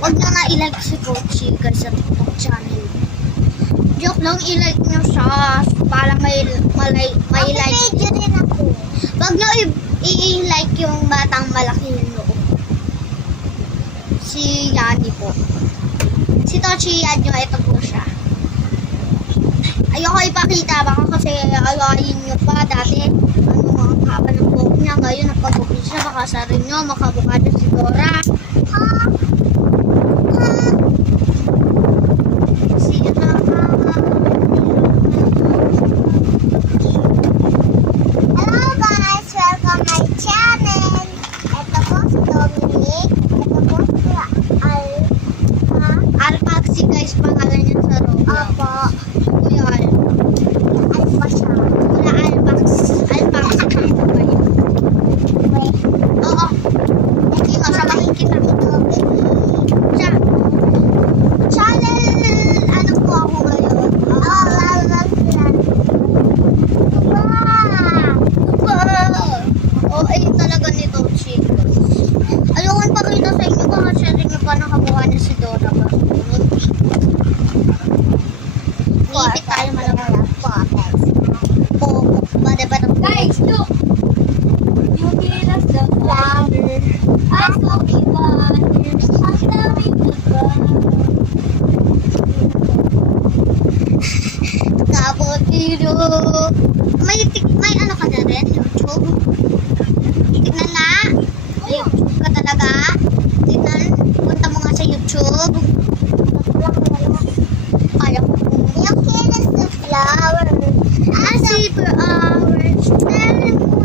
Huwag nyo na i-like si Coach guys sa TikTok channel. Joke lang, i-like nyo siya para may like. Video din ako. Huwag nyo i-like yung batang malaki yung loob. Si Yani po. Si Tochi yan nyo, ito po siya. Ayoko ipakita, baka kasi alayin nyo pa dati. Ang haba ng buhok niya. Ngayon, napag-bukid siya, baka sa rin nyo, makabukha na si Dora. Hello guys! Welcome my channel! Ito po si Dominic. Ito po si Alpaxi guys, pangalan niya sa Roblox. Opo. Kuya Alpha siya. Wala Alpaxi dito kayo. Wait. Oo. Hindi mo siya makikita. Siya. Channel, ano po ako ngayon? Oo, ayun talaga nito, chicos. Ayokon pakita sa inyo, baka share nyo pa nakabuha niya si Dora ba? Ipit tayo malamang. Oo, ba Guys, look! You give us the flower. I saw the water. I'm loving the Kapotiro. May ano ka na rin? YouTube? Tignan na. May YouTube ka talaga. Tignan. Punta mo nga sa YouTube. Kaya ko. You give us the flower. As per hours. Tell mo.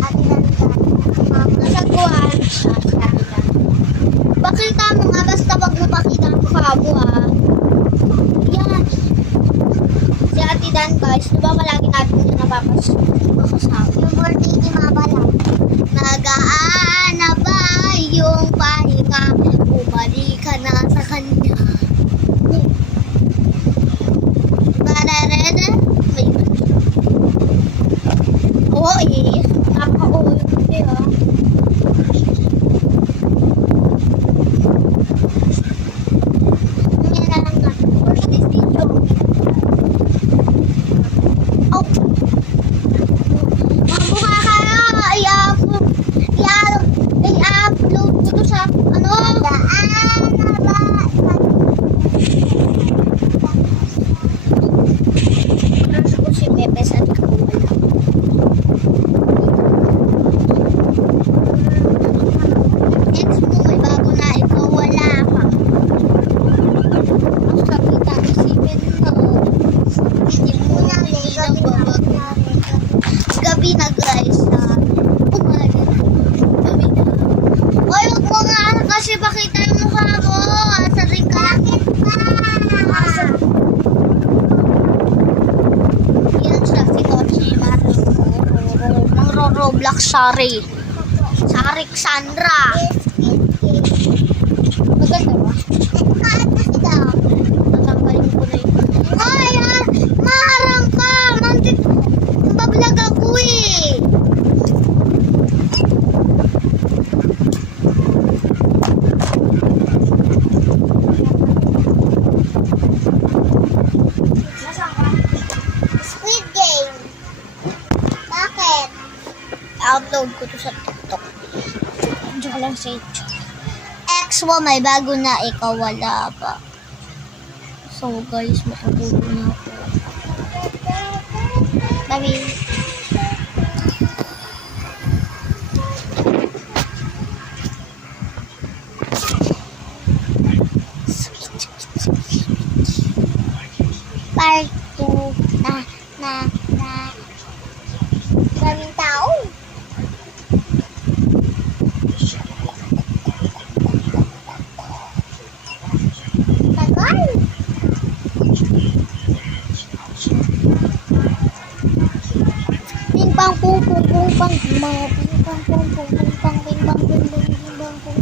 Ate Dandan. Nasaguan siya si Ate Dan. Pakita mo nga, basta wag mo pakita ang mukha mo ha. Yan. Si Ate Dan guys, di ba malagi natin yung napapasama? Yung birthday ni Mama lang. Nagaan na ba yung pahinga? Bumalik ka na sa kanya. Bararada? May oo eh. Napaka-oo yun kasi ha. Yan na lang na. For this video. Oh! Mabuha kayo! I-upload ko to sa ano? Daan na ba? Crush ko si Pepe sa ikaw wala. Next mo, may bago na ikaw wala ka. Ang sakit ang isipin mo. Hindi mo na ng babag. Gabi na guys. Umaga na. Gabi na. Oy, huwag mo nga kasi pakita yung mukha mo. Asa rin ka. Yan siya si Tochi Roblox Shari. Sharik Sandra. Maganda ba? Tatanggalin ko na yun. Ay, maharang ka. Bablog ako eh. Squid Game. Bakit? Upload ko to sa TikTok. Diyan lang sa YouTube. Ex mo, may bago na, ikaw wala pa. So guys, matutulog na ako. Bye. Part 2 na. Daming tao. Tagal. Ping pang pung pung pung pang mga ping pang pung pung pung pang ping pang pung pung ping pang pung pung.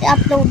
I-upload.